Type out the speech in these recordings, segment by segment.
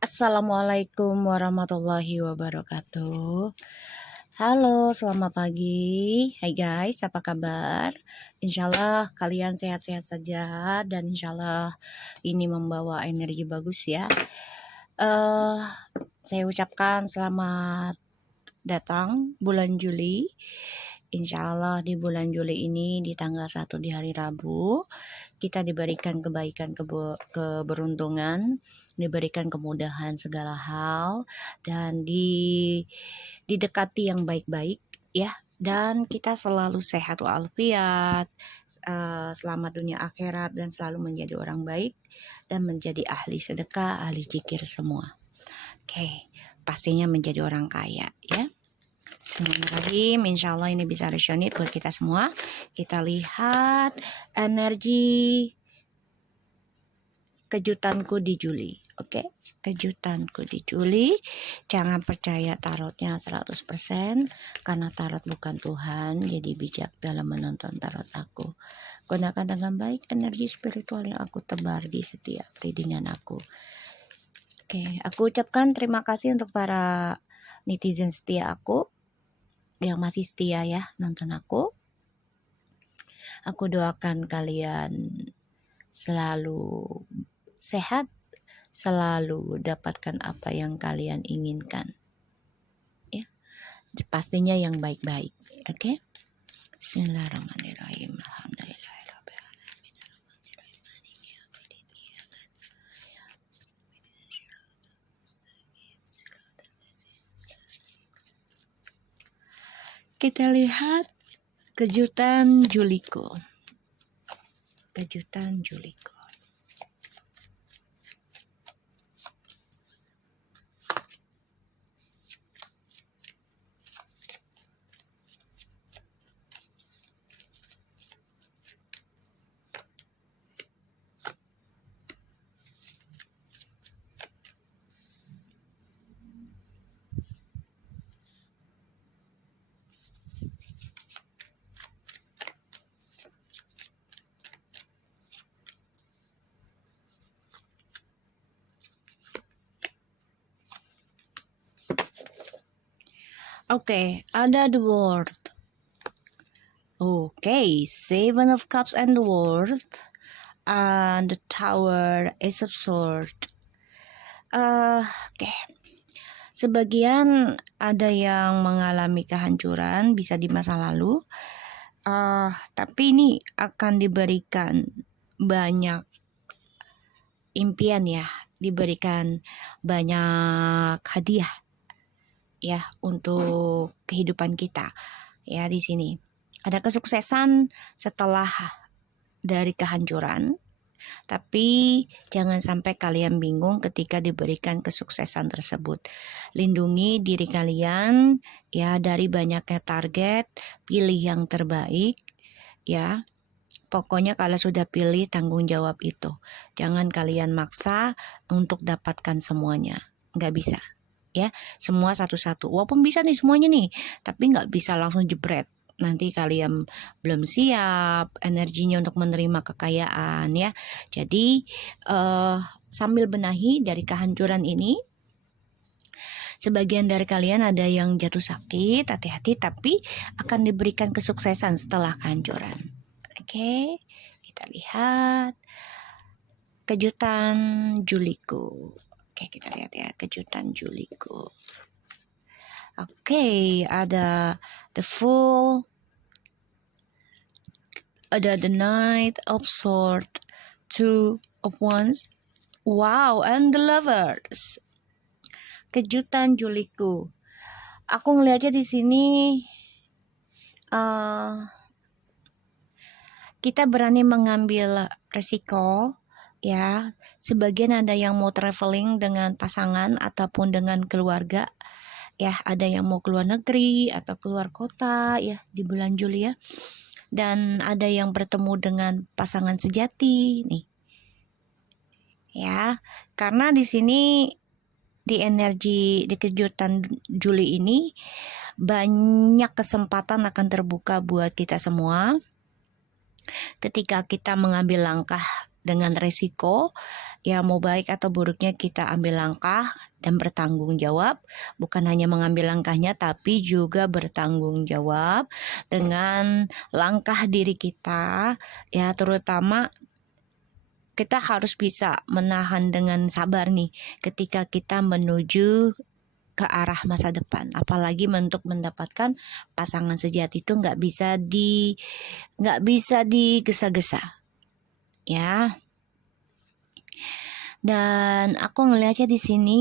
Assalamualaikum warahmatullahi wabarakatuh. Halo, selamat pagi. Hai guys, apa kabar? Insyaallah kalian sehat-sehat saja dan insyaallah ini membawa energi bagus ya. Eh, saya ucapkan selamat datang bulan Juli. Insya Allah di bulan Juli ini di tanggal 1 di hari Rabu kita diberikan kebaikan, keberuntungan, diberikan kemudahan segala hal dan didekati yang baik-baik ya, dan kita selalu sehat walafiat, selamat dunia akhirat dan selalu menjadi orang baik dan menjadi ahli sedekah, ahli zikir semua. Oke, pastinya menjadi orang kaya ya. Bismillahirrahmanirrahim. Insya Allah ini bisa resonate buat kita semua. Kita lihat energi kejutanku di Juli. Oke, kejutanku di Juli. Jangan percaya tarotnya 100% karena tarot bukan Tuhan. Jadi bijak dalam menonton tarot aku. Gunakan dengan baik energi spiritual yang aku tebar di setiap readingan aku. Oke, aku ucapkan terima kasih untuk para netizen setia aku yang masih setia ya nonton aku. Aku doakan kalian selalu sehat, selalu dapatkan apa yang kalian inginkan. Ya, pastinya yang baik-baik. Oke? Bismillahirrahmanirrahim. Kita lihat kejutan Juliku. Kejutan Juliku. Oke, ada the world. Oke, Seven of Cups and the world. And the Tower, Ace of Swords. Oke. Sebagian ada yang mengalami kehancuran bisa di masa lalu. Tapi ini akan diberikan banyak impian ya, diberikan banyak hadiah ya untuk kehidupan kita. Ya, di sini ada kesuksesan setelah dari kehancuran. Tapi jangan sampai kalian bingung ketika diberikan kesuksesan tersebut. Lindungi diri kalian ya dari banyaknya target, pilih yang terbaik ya. Pokoknya kalau sudah pilih tanggung jawab itu. Jangan kalian maksa untuk dapatkan semuanya. Nggak bisa ya, semua satu-satu. Walaupun bisa nih semuanya nih, tapi nggak bisa langsung jebret. Nanti kalian belum siap energinya untuk menerima kekayaan ya. Jadi sambil benahi dari kehancuran ini, sebagian dari kalian ada yang jatuh sakit, hati-hati, tapi akan diberikan kesuksesan setelah kehancuran. Oke, kita lihat kejutan Juliku. Oke, kita lihat ya kejutan Juliku. Oke, ada the Fool, ada the Knight of Swords, Two of Wands, wow, and the Lovers. Kejutan Juliku. Aku ngelihatnya di sini kita berani mengambil resiko ya. Sebagian ada yang mau traveling dengan pasangan ataupun dengan keluarga ya, ada yang mau keluar negeri atau keluar kota ya di bulan Juli ya, dan ada yang bertemu dengan pasangan sejati nih ya. Karena di sini di energi di kejutan Juli ini banyak kesempatan akan terbuka buat kita semua ketika kita mengambil langkah dengan resiko Ya, mau baik atau buruknya kita ambil langkah dan bertanggung jawab. Bukan hanya mengambil langkahnya, tapi juga bertanggung jawab dengan langkah diri kita. Ya, terutama kita harus bisa menahan dengan sabar nih ketika kita menuju ke arah masa depan. Apalagi untuk mendapatkan pasangan sejati itu nggak bisa digesa-gesa. Ya. Dan aku ngelihatnya di sini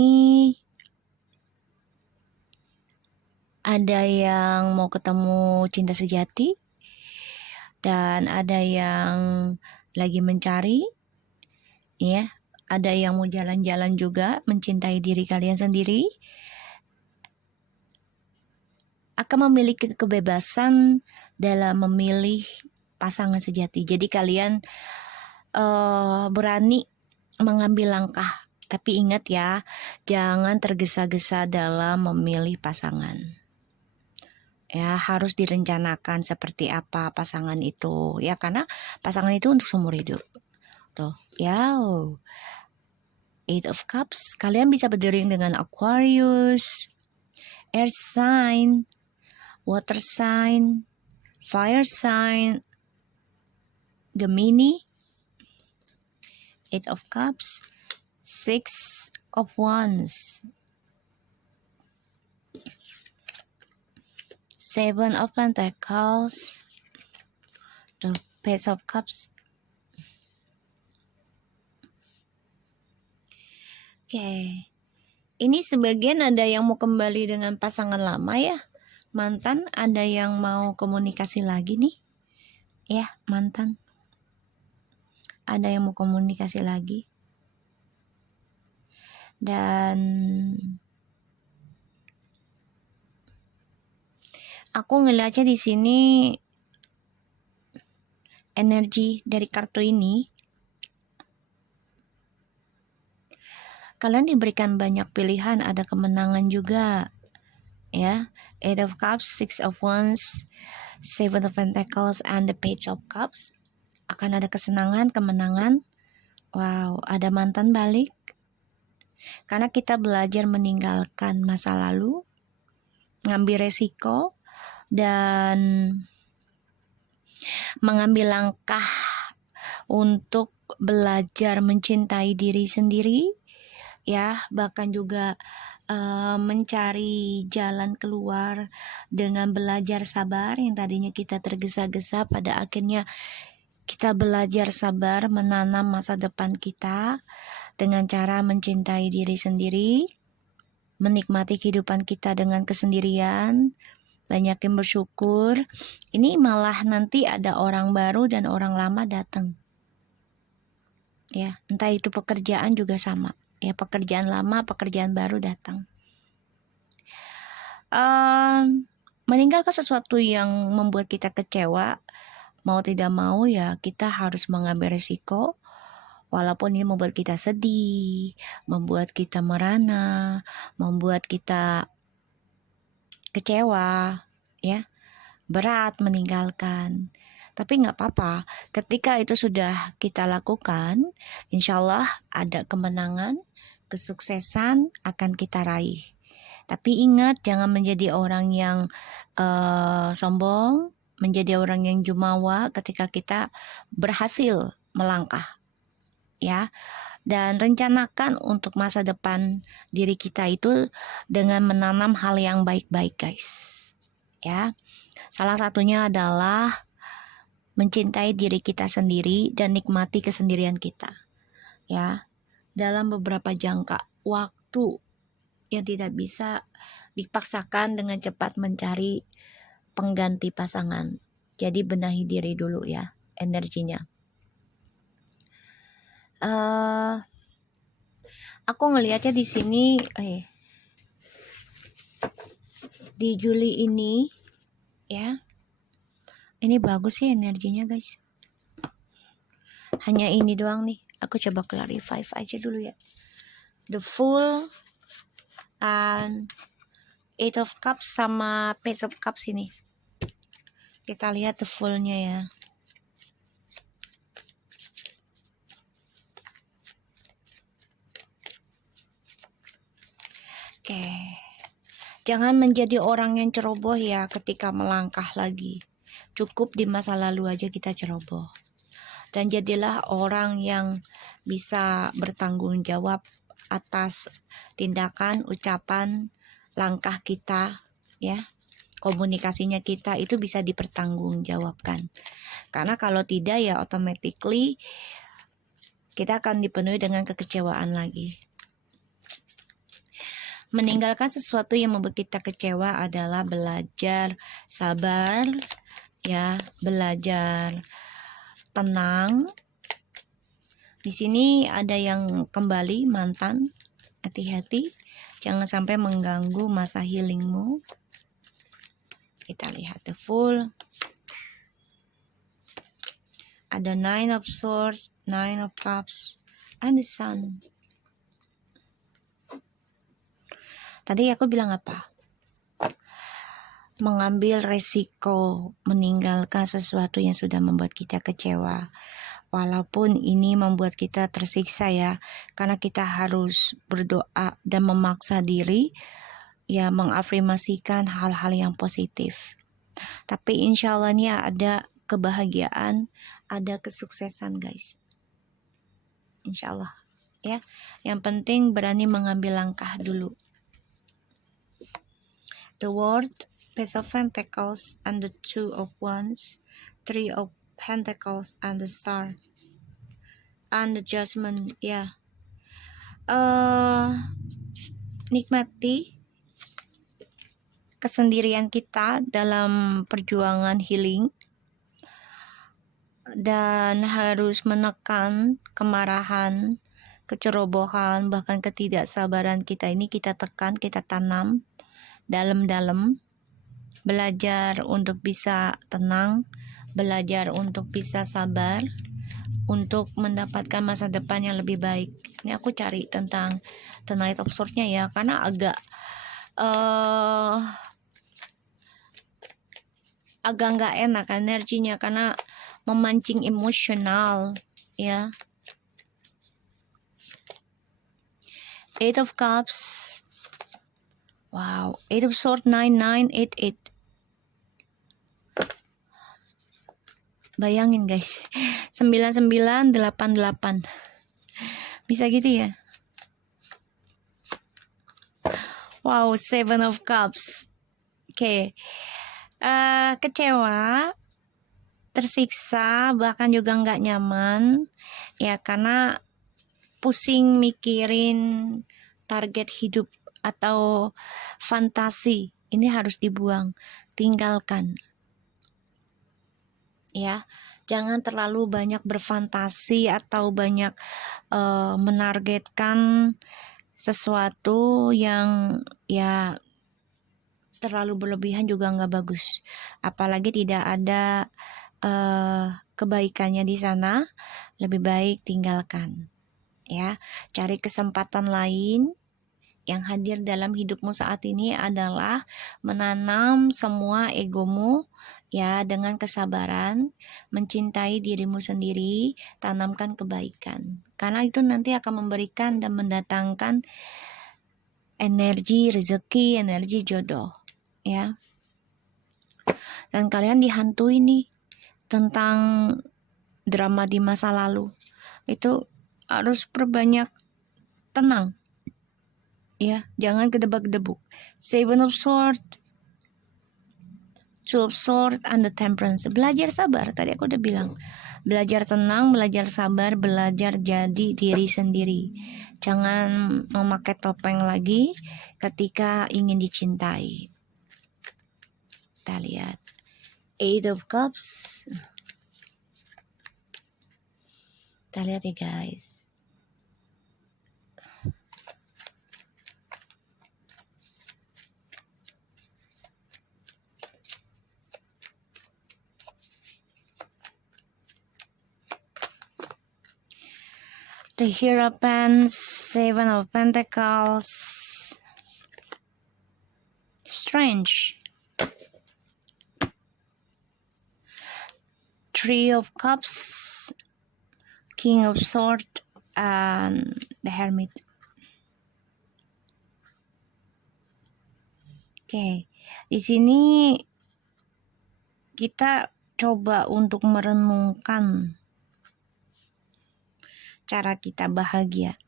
ada yang mau ketemu cinta sejati dan ada yang lagi mencari, ya. Ada yang mau jalan-jalan juga, mencintai diri kalian sendiri. Akan memiliki kebebasan dalam memilih pasangan sejati. Jadi kalian berani mengambil langkah. Tapi ingat ya, jangan tergesa-gesa dalam memilih pasangan. Ya, harus direncanakan seperti apa pasangan itu. Ya, karena pasangan itu untuk seumur hidup. Tuh, ya. Eight of Cups. Kalian bisa berdering dengan Aquarius, Air sign, Water sign, Fire sign, Gemini, Eight of Cups, Six of Wands, Seven of Pentacles, the Page of Cups. Oke. Ini sebagian ada yang mau kembali dengan pasangan lama ya. Mantan, ada yang mau komunikasi lagi nih. Ya, mantan. Ada yang mau komunikasi lagi. Dan aku ngeliatnya di sini energi dari kartu ini, kalian diberikan banyak pilihan, ada kemenangan juga, ya. Eight of Cups, Six of Wands, Seven of Pentacles, and the Page of Cups. Akan ada kesenangan, kemenangan. Wow, ada mantan balik. Karena kita belajar meninggalkan masa lalu, ngambil resiko, dan mengambil langkah untuk belajar mencintai diri sendiri, ya, bahkan juga mencari jalan keluar dengan belajar sabar. Yang tadinya kita tergesa-gesa, pada akhirnya kita belajar sabar menanam masa depan kita dengan cara mencintai diri sendiri, menikmati kehidupan kita dengan kesendirian, banyakin bersyukur. Ini malah nanti ada orang baru dan orang lama datang. Ya, entah itu pekerjaan juga sama. Ya, pekerjaan lama, pekerjaan baru datang. Meninggalkan sesuatu yang membuat kita kecewa, mau tidak mau ya kita harus mengambil resiko. Walaupun ini membuat kita sedih, membuat kita merana, membuat kita kecewa, ya, berat meninggalkan. Tapi nggak apa-apa, ketika itu sudah kita lakukan, insya Allah ada kemenangan, kesuksesan akan kita raih. Tapi ingat, jangan menjadi orang yang sombong, menjadi orang yang jumawa ketika kita berhasil melangkah, ya. Dan rencanakan untuk masa depan diri kita itu dengan menanam hal yang baik-baik, guys. Ya, salah satunya adalah mencintai diri kita sendiri dan nikmati kesendirian kita. Ya, dalam beberapa jangka waktu yang tidak bisa dipaksakan dengan cepat mencari pengganti pasangan. Jadi benahi diri dulu ya, energinya. Aku ngelihatnya di sini, di Juli ini, ya, ini bagus sih energinya, guys. Hanya ini doang nih. Aku coba clarify aja dulu ya. The Fool and Eight of Cups sama Page of Cups ini. Kita lihat the Fool-nya ya. Oke. Jangan menjadi orang yang ceroboh ya ketika melangkah lagi. Cukup di masa lalu aja kita ceroboh. Dan jadilah orang yang bisa bertanggung jawab atas tindakan, ucapan, langkah kita, ya. Komunikasinya kita itu bisa dipertanggungjawabkan. Karena kalau tidak ya automatically kita akan dipenuhi dengan kekecewaan lagi. Meninggalkan sesuatu yang membuat kita kecewa adalah belajar sabar, ya, belajar tenang. Di sini ada yang kembali mantan, hati-hati, jangan sampai mengganggu masa healingmu. Kita lihat the full. Ada 9 of Swords, 9 of Cups, and the Sun. Tadi aku bilang apa? Mengambil resiko, meninggalkan sesuatu yang sudah membuat kita kecewa. Walaupun ini membuat kita tersiksa ya, karena kita harus berdoa dan memaksa diri, ya mengafirmasikan hal-hal yang positif. Tapi insya Allah ini ada kebahagiaan, ada kesuksesan guys. Insya Allah ya. Yang penting berani mengambil langkah dulu. The World, Page of Pentacles, and the Two of Wands, Three of Pentacles, and the Star, and the Judgment. Ya, nikmati kesendirian kita dalam perjuangan healing, dan harus menekan kemarahan, kecerobohan, bahkan ketidaksabaran kita ini kita tekan, kita tanam dalam-dalam. Belajar untuk bisa tenang, belajar untuk bisa sabar, untuk mendapatkan masa depan yang lebih baik. Ini aku cari tentang The Knight of Swords-nya ya, karena agak nggak enak energinya, karena memancing emosional ya. Eight of Cups. Wow, Eight of Swords, 9988. Bayangin guys, 9988. Bisa gitu ya. Wow, Seven of Cups. Oke. Kecewa, tersiksa, bahkan juga nggak nyaman ya, karena pusing mikirin target hidup atau fantasi. Ini harus dibuang, tinggalkan ya. Jangan terlalu banyak berfantasi atau banyak menargetkan sesuatu yang ya terlalu berlebihan juga nggak bagus. Apalagi tidak ada kebaikannya di sana, lebih baik tinggalkan ya. Cari kesempatan lain. Yang hadir dalam hidupmu saat ini adalah menanam semua egomu ya, dengan kesabaran, mencintai dirimu sendiri, tanamkan kebaikan. Karena itu nanti akan memberikan dan mendatangkan energi rezeki, energi jodoh ya. Dan kalian dihantui nih tentang drama di masa lalu. Itu harus perbanyak tenang ya, jangan gedebak-gedebuk. Seven of Swords, Two of Swords, and the Temperance. Belajar sabar, tadi aku udah bilang. Belajar tenang, belajar sabar, belajar jadi diri sendiri. Jangan memakai topeng lagi ketika ingin dicintai. Kita lihat Eight of Cups. Kita lihat ya guys. The Hierophant, Seven of Pentacles. Strange. Three of Cups, King of Swords, and the Hermit. Oke, di sini kita coba untuk merenungkan cara kita bahagia,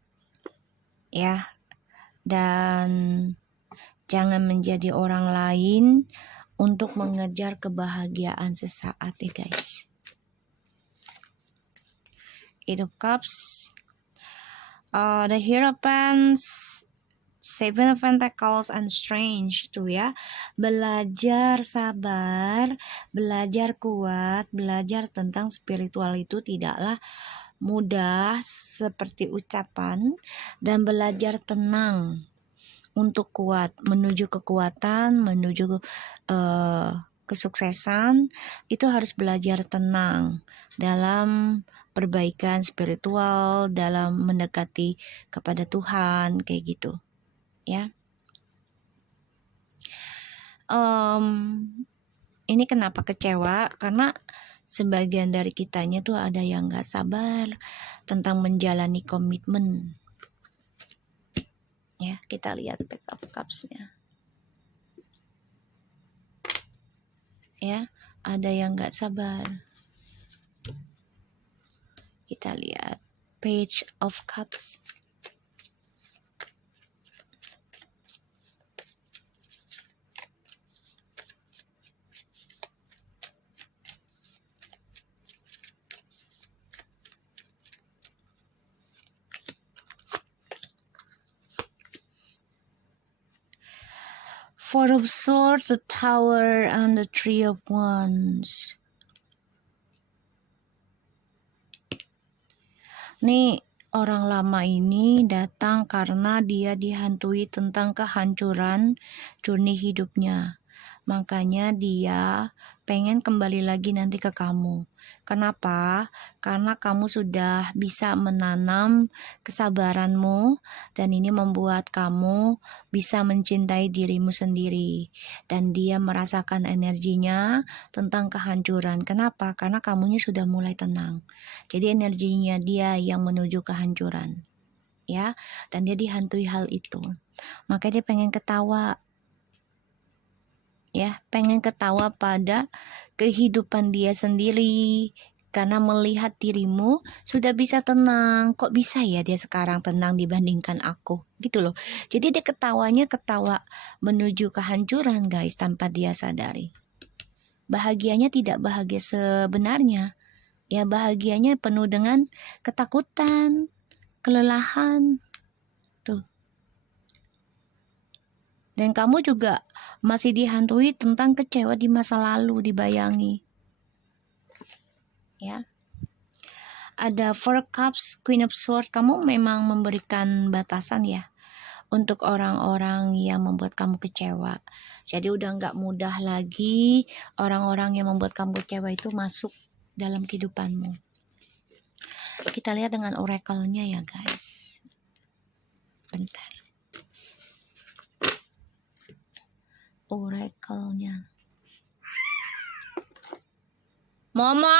ya, dan jangan menjadi orang lain untuk mengejar kebahagiaan sesaat ya guys. Eight of Cups, the Hierophants, Seven of Pentacles, and Strange tuh ya. Belajar sabar, belajar kuat, belajar tentang spiritual itu tidaklah mudah seperti ucapan, dan belajar tenang untuk kuat menuju kekuatan, menuju kesuksesan. Itu harus belajar tenang dalam perbaikan spiritual, dalam mendekati kepada Tuhan, kayak gitu ya. Ini kenapa kecewa? Karena sebagian dari kitanya tuh ada yang gak sabar tentang menjalani komitmen. Ya, kita lihat Page of Cups-nya. Ya, ada yang gak sabar. Kita lihat Page of Cups. Four of Swords, the Tower, and the Three of Wands. Nih, orang lama ini datang karena dia dihantui tentang kehancuran journey hidupnya. Makanya dia pengen kembali lagi nanti ke kamu. Kenapa? Karena kamu sudah bisa menanam kesabaranmu, dan ini membuat kamu bisa mencintai dirimu sendiri. Dan dia merasakan energinya tentang kehancuran. Kenapa? Karena kamunya sudah mulai tenang. Jadi energinya dia yang menuju kehancuran. Ya, dan dia dihantui hal itu. Makanya dia pengen ketawa. Ya, pengen ketawa pada kehidupan dia sendiri, karena melihat dirimu sudah bisa tenang. Kok bisa ya dia sekarang tenang dibandingkan aku, gitu loh. Jadi dia ketawanya ketawa menuju kehancuran guys, tanpa dia sadari. Bahagianya tidak bahagia sebenarnya. Ya, bahagianya penuh dengan ketakutan, kelelahan. Tuh. Dan kamu juga masih dihantui tentang kecewa di masa lalu, dibayangi. Ya. Ada Four Cups, Queen of Swords. Kamu memang memberikan batasan ya untuk orang-orang yang membuat kamu kecewa. Jadi udah gak mudah lagi orang-orang yang membuat kamu kecewa itu masuk dalam kehidupanmu. Kita lihat dengan oracle-nya ya guys. Bentar. Oracle-nya. Mama.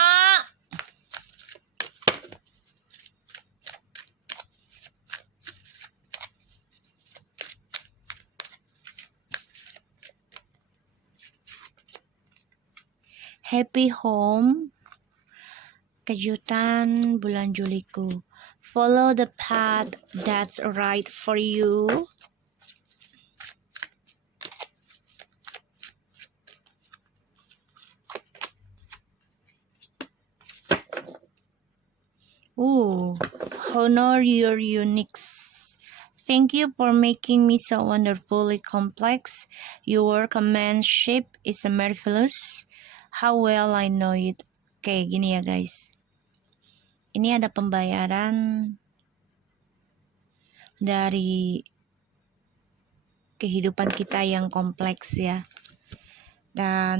Happy home. Kejutan bulan Juliku. Follow the path that's right for you. Honor your uniqueness. Thank you for making me so wonderfully complex. Your workmanship is marvelous. How well I know it. Kayak gini ya guys. Ini ada pembayaran dari kehidupan kita yang kompleks ya. Dan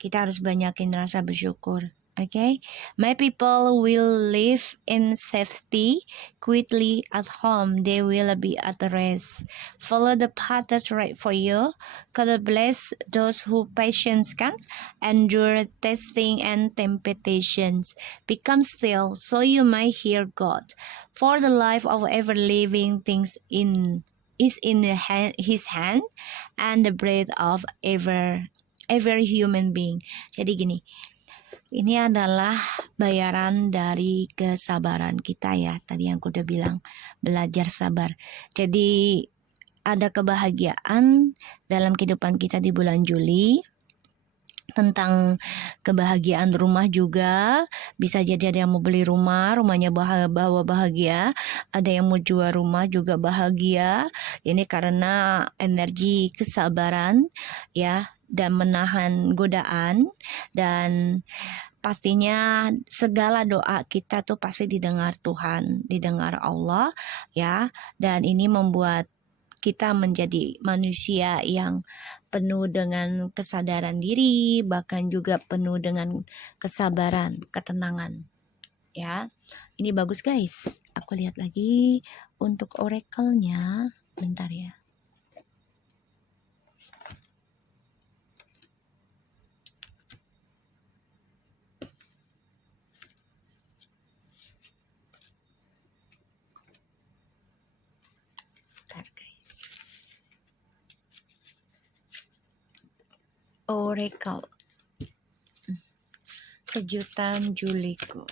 kita harus banyakin rasa bersyukur. Okay, my people will live in safety, quietly at home. They will be at rest. Follow the path that's right for you. God bless those who patience can endure testing and temptations. Become still, so you might hear God. For the life of ever living things in is in his hand and the breath of every human being. Jadi gini, ini adalah bayaran dari kesabaran kita ya. Tadi yang aku udah bilang, belajar sabar. Jadi ada kebahagiaan dalam kehidupan kita di bulan Juli. Tentang kebahagiaan rumah juga, bisa jadi ada yang mau beli rumah, rumahnya bawa bahagia, ada yang mau jual rumah juga bahagia. Ini karena energi kesabaran ya, dan menahan godaan, dan pastinya segala doa kita tuh pasti didengar Tuhan, didengar Allah ya, dan ini membuat kita menjadi manusia yang penuh dengan kesadaran diri, bahkan juga penuh dengan kesabaran, ketenangan. Ya, ini bagus guys. Aku lihat lagi untuk oracle-nya. Bentar ya. Bentar guys. Oracle. Kejutan Juliku.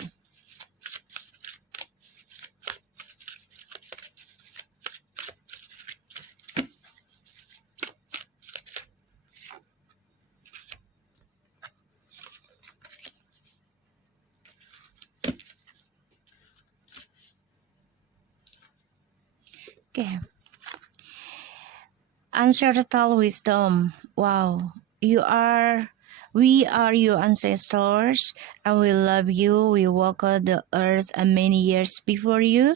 Okay. Ancestral wisdom. Wow. We are your ancestors, and we love you. We walk the earth many years before you.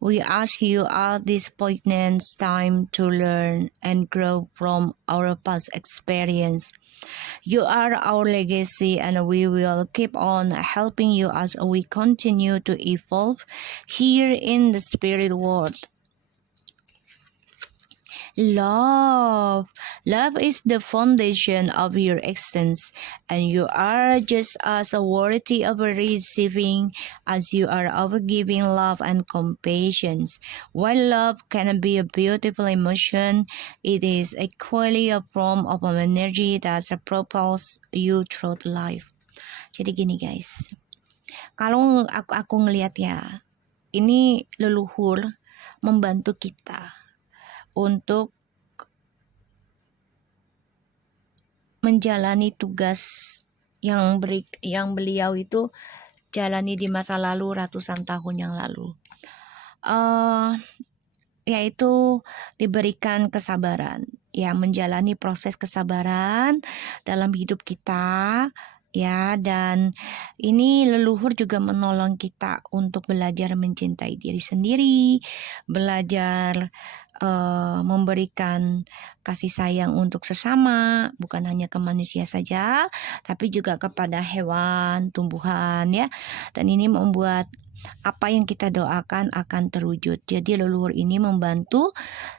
We ask you at this poignant time to learn and grow from our past experience. You are our legacy, and we will keep on helping you as we continue to evolve here in the spirit world. Love is the foundation of your essence, and you are just as worthy of receiving as you are of giving love and compassion. While love can be a beautiful emotion, it is equally a form of an energy that propels you through life. Jadi gini guys, kalau aku ngelihat ya, ini leluhur membantu kita untuk menjalani tugas yang beliau itu jalani di masa lalu ratusan tahun yang lalu, yaitu diberikan kesabaran ya, menjalani proses kesabaran dalam hidup kita ya, dan ini leluhur juga menolong kita untuk belajar mencintai diri sendiri, belajar memberikan kasih sayang untuk sesama, bukan hanya ke manusia saja, tapi juga kepada hewan, tumbuhan ya. Dan ini membuat apa yang kita doakan akan terwujud. Jadi leluhur ini membantu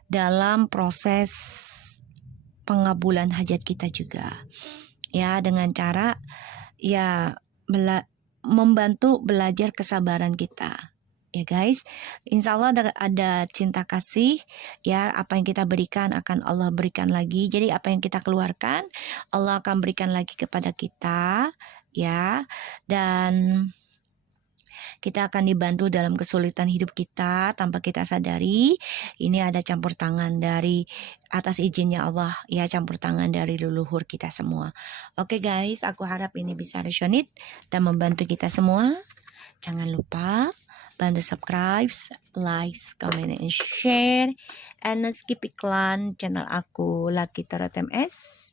dalam proses pengabulan hajat kita juga. Ya, dengan cara ya membantu belajar kesabaran kita. Ya guys, insya Allah ada cinta kasih ya, apa yang kita berikan akan Allah berikan lagi. Jadi apa yang kita keluarkan Allah akan berikan lagi kepada kita ya, dan kita akan dibantu dalam kesulitan hidup kita tanpa kita sadari. Ini ada campur tangan dari atas izinnya Allah ya, campur tangan dari leluhur kita semua. Oke guys, aku harap ini bisa resonate dan membantu kita semua. Jangan lupa bantu subscribe, like, comment, and share, and skip iklan channel aku Lucky Tarot MS.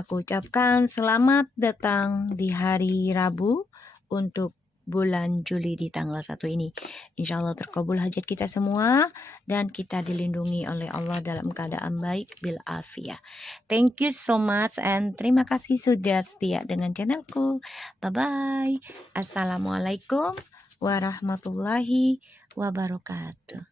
Aku ucapkan selamat datang di hari Rabu untuk bulan Juli di tanggal 1 ini. Insya Allah terkabul hajat kita semua dan kita dilindungi oleh Allah dalam keadaan baik bil afiyah. Thank you so much and terima kasih sudah setia dengan channelku. Bye-bye. Assalamualaikum warahmatullahi wabarakatuh.